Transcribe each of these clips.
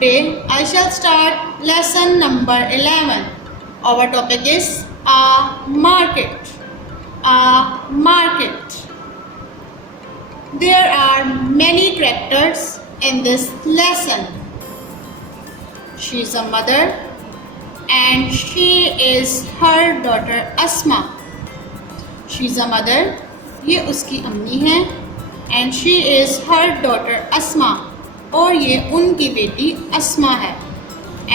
Today I shall start lesson number 11. Our topic is a market. A market. There are many characters in this lesson. She is a mother and she is her daughter Asma. She is a mother. ये उसकी अम्मी है and she is her daughter Asma. और ये उनकी बेटी अस्मा है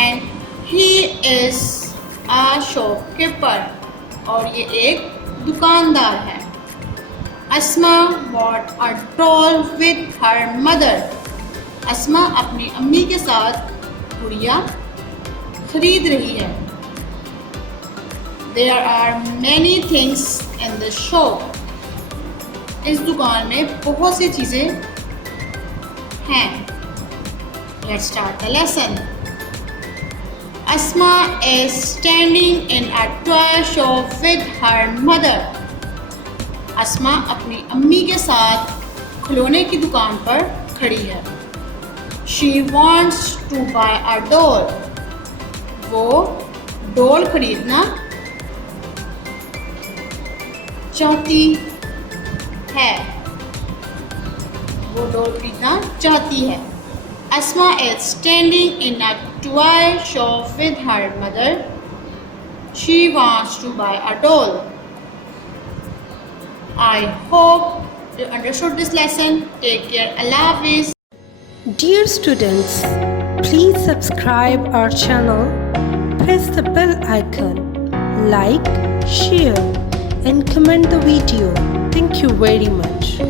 and he is a shopkeeper. और ये एक दुकानदार है. अस्मा bought a doll with her mother. अस्मा अपनी अम्मी के साथ गुड़िया खरीद रही है. There are many things in the shop. इस दुकान में बहुत सी चीज़ें हैं. Let's start the lesson. Asma is standing in a toy shop with her mother. अस्मा अपनी अम्मी के साथ खिलौने की दुकान पर खड़ी है. She wants to buy a doll. वो डॉल खरीदना चाहती है. वो डॉल खरीदना चाहती है. Asma is standing in a toy shop with her mother. She wants to buy a doll. I hope you understood this lesson. Take care. Allah Hafiz. Dear students, please subscribe our channel, press the bell icon, like, share and comment the video. Thank you very much.